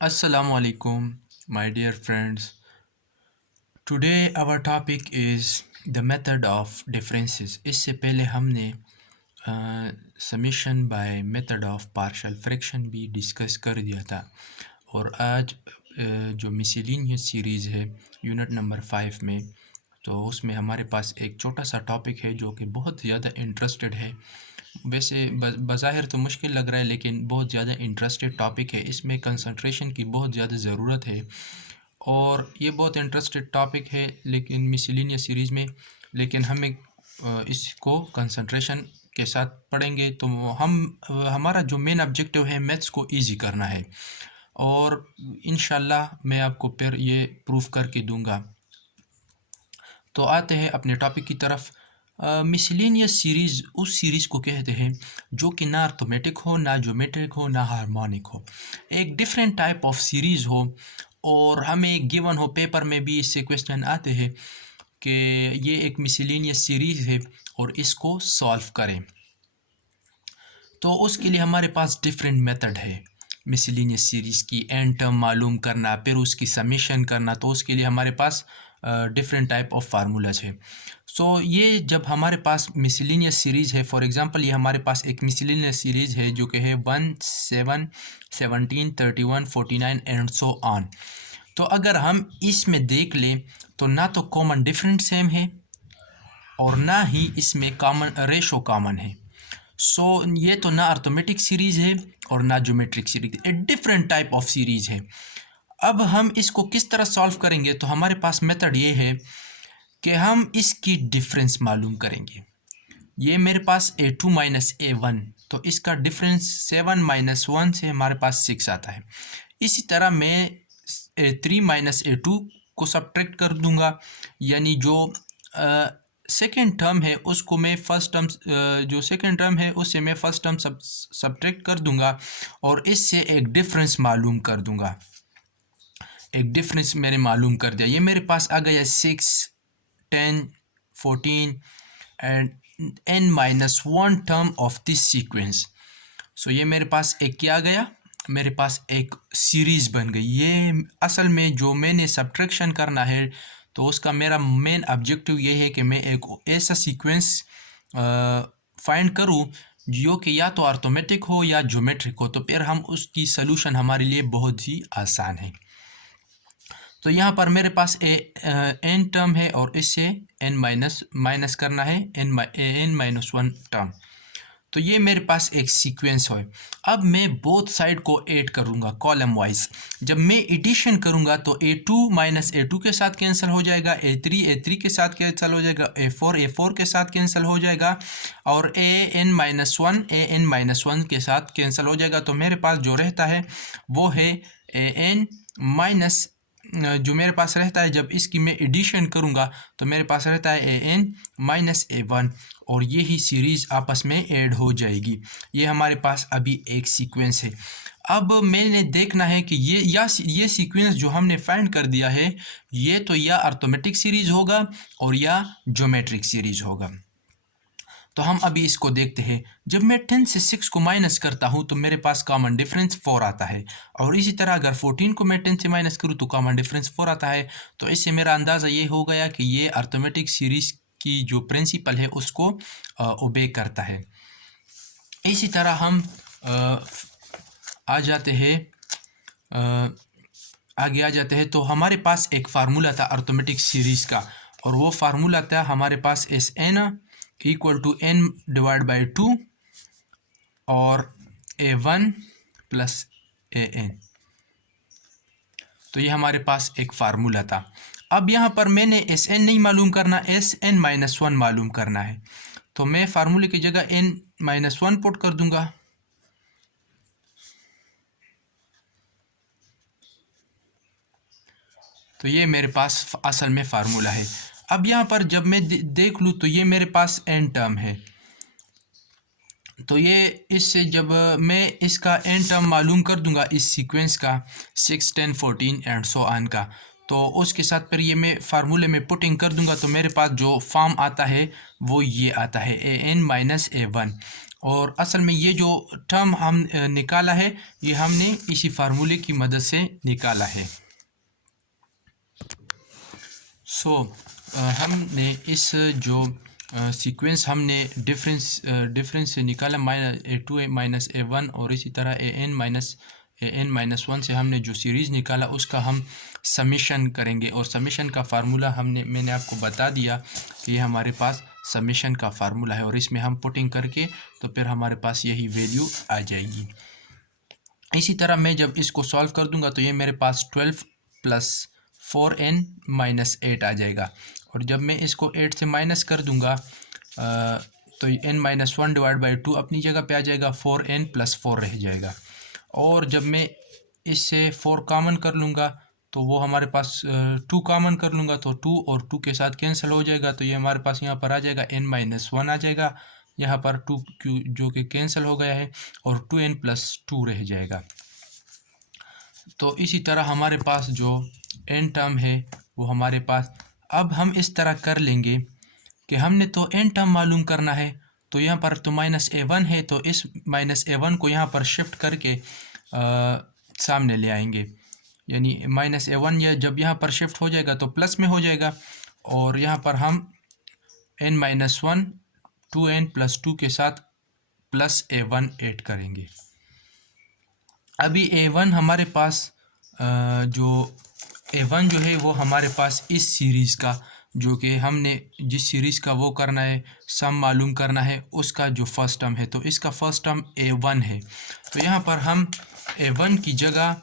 Assalamu alaikum, my dear friends. Today our topic is the method of differences. इससे पहले हमने summation by method of partial fraction भी discuss कर दिया था और आज जो मिसलिनियस सीरीज़ है यूनिट नंबर 5 में, तो उसमें हमारे पास एक छोटा सा टॉपिक है जो कि बहुत ज़्यादा इंटरेस्टेड है। वैसे बज़ाहिर तो मुश्किल लग रहा है, लेकिन बहुत ज़्यादा इंटरेस्टेड टॉपिक है। इसमें कंसंट्रेशन की बहुत ज़्यादा ज़रूरत है और ये बहुत इंटरेस्टेड टॉपिक है लेकिन मिसलिनियस सीरीज़ में, लेकिन हमें इसको कंसंट्रेशन के साथ पढ़ेंगे तो हमारा जो मेन ऑब्जेक्टिव है मैथ्स को इजी करना है और इंशाल्लाह मैं आपको फिर ये प्रूफ करके दूंगा। तो आते हैं अपने टॉपिक की तरफ। मिसलिनियस सीरीज़ उस सीरीज़ को कहते हैं जो कि ना अर्थमेटिक हो, ना ज्योमेट्रिक हो, ना हार्मोनिक हो। एक डिफरेंट टाइप ऑफ सीरीज़ हो और हमें गिवन हो, पेपर में भी इससे क्वेश्चन आते हैं कि ये एक मिसलिनियस सीरीज़ है और इसको सॉल्व करें। तो उसके लिए हमारे पास डिफरेंट मेथड है मिसलिनियस सीरीज़ की। एंड टर्म मालूम करना, फिर उसकी समेशन करना, तो उसके लिए हमारे पास डिफरेंट टाइप ऑफ फार्मूलाज है। सो ये जब हमारे पास मिसलिनियस सीरीज़ है, फॉर एग्जांपल ये हमारे पास एक मिसलिनियस सीरीज़ है जो कि है 1, 7, 17, 31, 49 एंड सो ऑन। तो अगर हम इसमें देख लें तो ना तो कॉमन डिफरेंट सेम है और ना ही इसमें कॉमन रेशो कॉमन है। ये तो ना अर्थमेटिक सीरीज़ है और ना geometric series, a different type of series है। अब हम इसको किस तरह सॉल्व करेंगे, तो हमारे पास मेथड ये है कि हम इसकी डिफरेंस मालूम करेंगे। ये मेरे पास a2 माइनस a1, तो इसका डिफरेंस 7 माइनस 1 से हमारे पास 6 आता है। इसी तरह मैं a3 माइनस a2 को सब्ट्रैक्ट कर दूंगा, यानी जो सेकेंड टर्म है उसको मैं फर्स्ट टर्म, जो सेकेंड टर्म है उससे मैं फर्स्ट टर्म सब्ट्रैक्ट कर दूंगा और इससे एक डिफरेंस मालूम कर दूंगा। एक डिफरेंस मैंने मालूम कर दिया, ये मेरे पास आ गया 6, 10, 14 and n minus 1 term of this sequence. So ये मेरे पास एक क्या गया, मेरे पास एक सीरीज़ बन गई। ये असल में जो मैंने सब्ट्रैक्शन करना है तो उसका मेरा मेन ऑब्जेक्टिव ये है कि मैं एक ऐसा सीक्वेंस फाइंड करूं जो कि या तो अर्थमेटिक हो या ज्योमेट्रिक हो, तो फिर हम उसकी सलूशन हमारे लिए बहुत ही आसान है। तो यहाँ पर मेरे पास एन टर्म है और इससे एन माइनस करना है एन माइनस 1 टर्म। तो ये मेरे पास एक सीक्वेंस है। अब मैं बोथ साइड को ऐड करूँगा कॉलम वाइज। जब मैं एडिशन करूँगा तो a2 माइनस a2 के साथ कैंसिल हो जाएगा, a3 के साथ कैंसिल हो जाएगा, a4 के साथ कैंसिल हो जाएगा और an माइनस 1 के साथ कैंसिल हो जाएगा। तो मेरे पास जो रहता है वो है an माइनस, जो मेरे पास रहता है जब इसकी मैं एडिशन करूँगा तो मेरे पास रहता है an माइनस a1 और यही सीरीज़ आपस में ऐड हो जाएगी। ये हमारे पास अभी एक सीक्वेंस है। अब मैंने देखना है कि ये सीक्वेंस जो हमने फाइंड कर दिया है ये तो या अर्थमेटिक सीरीज़ होगा और या ज्योमेट्रिक सीरीज़ होगा। तो हम अभी इसको देखते हैं। जब मैं 10 से 6 को माइनस करता हूँ तो मेरे पास कॉमन डिफरेंस 4 आता है और इसी तरह अगर 14 को मैं 10 से माइनस करूँ तो कॉमन डिफरेंस 4 आता है। तो इससे मेरा अंदाज़ा ये हो गया कि ये अर्थमेटिक सीरीज़ की जो प्रिंसिपल है उसको ओबे करता है। इसी तरह हम आ जाते हैं, आगे आ जाते हैं। तो हमारे पास एक फार्मूला था अर्थमेटिक सीरीज़ का और वो फार्मूला था हमारे पास s n equal to n divide by 2 और a1 प्लस an। तो ये हमारे पास एक फार्मूला था। अब यहाँ पर मैंने एस एन नहीं मालूम करना, एस एन माइनस 1 मालूम करना है। तो मैं फार्मूले की जगह n माइनस 1 पुट कर दूंगा। तो ये मेरे पास असल में फार्मूला है। अब यहाँ पर जब मैं देख लूँ तो ये मेरे पास n टर्म है। तो ये इससे जब मैं इसका n टर्म मालूम कर दूंगा इस सीक्वेंस का 6, 10, 14 एंड सो ऑन का, तो उसके साथ फिर ये मैं फार्मूले में पुटिंग कर दूंगा तो मेरे पास जो फॉर्म आता है वो ये आता है an माइनस a1 और असल में ये जो टर्म हम निकाला है ये हमने इसी फार्मूले की मदद से निकाला है। हमने इस जो सीक्वेंस हमने डिफरेंस से निकाला -a2 -a1 और इसी तरह an-1 से हमने जो सीरीज़ निकाला उसका हम समेशन करेंगे और समेशन का फार्मूला मैंने आपको बता दिया कि ये हमारे पास समेशन का फार्मूला है और इसमें हम पुटिंग करके तो फिर हमारे पास यही वैल्यू आ जाएगी। इसी तरह मैं जब इसको सॉल्व कर दूंगा तो ये मेरे पास 12 + 4n - 8 आ जाएगा और जब मैं इसको 8 से माइनस कर दूंगा तो n - 1 / 2 अपनी जगह पे आ जाएगा, 4n + 4 रह जाएगा। और जब मैं इससे 4 कॉमन कर लूँगा तो वो हमारे पास 2 कॉमन कर लूँगा तो 2 और 2 के साथ कैंसिल हो जाएगा, तो ये हमारे पास यहाँ पर आ जाएगा n - 1 आ जाएगा, यहाँ पर 2 जो कि कैंसिल हो गया है और 2n + 2 रह जाएगा। तो इसी तरह हमारे पास जो n टर्म है वो हमारे पास, अब हम इस तरह कर लेंगे कि हमने तो n टर्म मालूम करना है, तो यहाँ पर तो -a1 है तो इस -a1 को यहाँ पर शिफ्ट करके सामने ले आएंगे, यानी -a1 या जब यहाँ पर शिफ्ट हो जाएगा तो प्लस में हो जाएगा और यहाँ पर हम n - 1 2n + 2 के साथ +a1 ऐड करेंगे। अभी a1 हमारे पास जो a1 जो है वो हमारे पास इस सीरीज़ का, जो कि हमने जिस सीरीज़ का वो करना है, सम मालूम करना है, उसका जो फर्स्ट टर्म है, तो इसका फर्स्ट टर्म a1 है। तो यहाँ पर हम a1 की जगह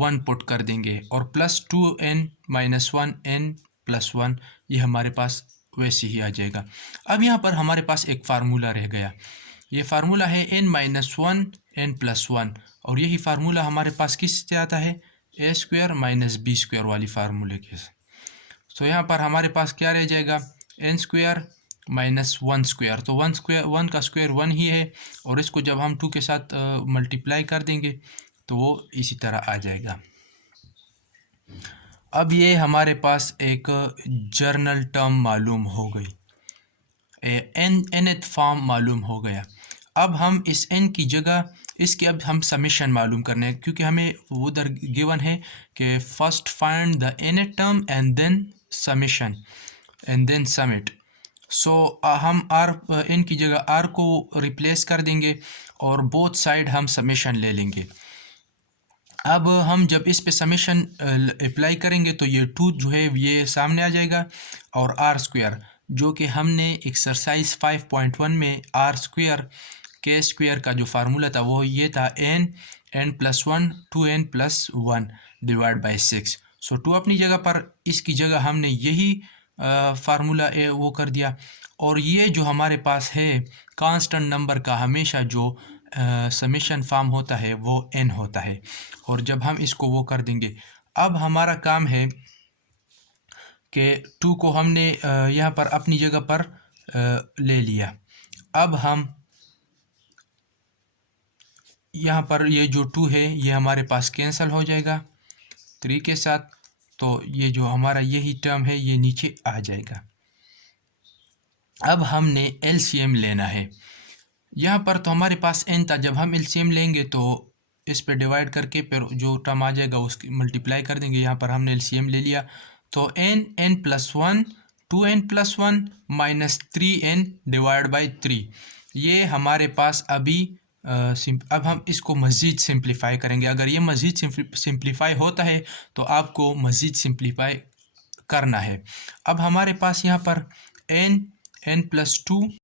1 पुट कर देंगे और +2n - 1 n + 1 ये हमारे पास वैसे ही आ जाएगा। अब यहाँ पर हमारे पास एक फार्मूला रह गया, ये फार्मूला है n - 1 n + 1 और यही फार्मूला हमारे पास किस से आता है, a² - b² वाली फार्मूले के। तो यहाँ पर हमारे पास क्या रह जाएगा, n² - 1², तो 1 का स्क्वायर 1 ही है और इसको जब हम 2 के साथ मल्टीप्लाई कर देंगे तो वो इसी तरह आ जाएगा। अब ये हमारे पास एक जर्नल टर्म मालूम हो गई, nth फॉर्म मालूम हो गया। अब हम इस n की जगह इसके अब हम समेशन मालूम करने हैं, क्योंकि हमें उधर गिवन है कि first find the nth term and then summation and then sum it. So हम n की जगह r को रिप्लेस कर देंगे और बोथ साइड हम समेशन ले लेंगे। अब हम जब इस पे समेशन अप्लाई करेंगे तो ये 2 जो है ये सामने आ जाएगा और r² जो कि हमने एक्सरसाइज 5.1 में r² k² का जो फार्मूला था वो ये था n + 1 2n + 1 / 6। सो 2 अपनी जगह पर, इसकी जगह हमने यही फार्मूला वो कर दिया और ये जो हमारे पास है कांस्टेंट नंबर का हमेशा जो समेशन फॉर्म होता है वो n होता है और जब हम इसको वो कर देंगे, अब हमारा काम है कि 2 को हमने यहाँ पर अपनी जगह पर ले लिया। अब हम यहाँ पर ये जो 2 है ये हमारे पास कैंसिल हो जाएगा 3 के साथ, तो ये जो हमारा यही टर्म है ये नीचे आ जाएगा। अब हमने एलसीएम लेना है, यहाँ पर तो हमारे पास n था, जब हम एलसीएम लेंगे तो इस पे डिवाइड करके फिर जो टर्म आ जाएगा उसकी मल्टीप्लाई कर देंगे। यहाँ पर हमने एलसीएम ले लिया तो n + 1 2n + 1 - 3n / 3 ये हमारे पास अभी अब हम इसको मज़ीद सिंप्लीफाई करेंगे। अगर ये मज़ीद सिंप्लीफाई होता है तो आपको मज़ीद सिंप्लीफाई करना है। अब हमारे पास यहाँ पर n + 2